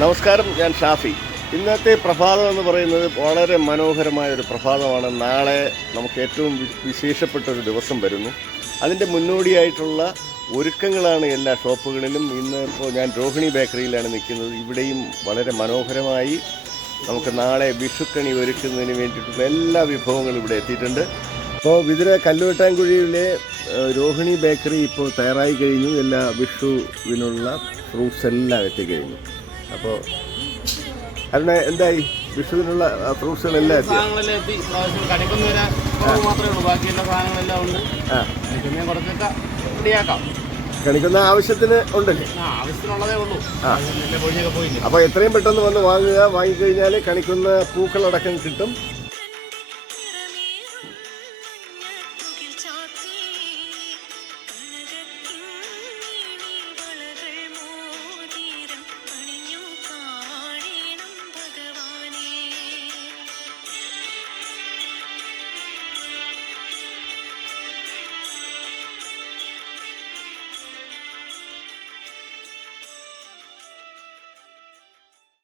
നമസ്കാരം, ഞാൻ ഷാഫി. ഇന്നത്തെ പ്രഭാതം എന്ന് പറയുന്നത് വളരെ മനോഹരമായ ഒരു പ്രഭാതമാണ്. നാളെ നമുക്ക് ഏറ്റവും വിശേഷപ്പെട്ടൊരു ദിവസം വരുന്നു. അതിൻ്റെ മുന്നോടിയായിട്ടുള്ള ഒരുക്കങ്ങളാണ് എല്ലാ ഷോപ്പുകളിലും. ഇന്ന് ഇപ്പോൾ ഞാൻ രോഹിണി ബേക്കറിയിലാണ് നിൽക്കുന്നത്. ഇവിടെയും വളരെ മനോഹരമായി നമുക്ക് നാളെ വിഷുക്കണി ഒരുക്കുന്നതിന് വേണ്ടിയിട്ടുള്ള എല്ലാ വിഭവങ്ങളും ഇവിടെ എത്തിയിട്ടുണ്ട്. ഇപ്പോൾ വിതുര കല്ലുവെട്ടാൻകുഴിയിലെ രോഹിണി ബേക്കറി ഇപ്പോൾ തയ്യാറായി കഴിഞ്ഞു. എല്ലാ വിഷുവിനുള്ള ഫ്രൂട്ട്സ് എല്ലാം എത്തിക്കഴിഞ്ഞു. അപ്പോൾ അതിന് എന്തായി? വിഷുവിനുള്ള ഫ്രൂട്ട്സുകളെല്ലാം എത്തി. കണിക്കുന്ന ആവശ്യത്തിന് ഉണ്ടല്ലേ? അപ്പോൾ എത്രയും പെട്ടെന്ന് വന്ന് വാങ്ങിക്കഴിഞ്ഞാൽ കണിക്കുന്ന പൂക്കളടക്കം കിട്ടും.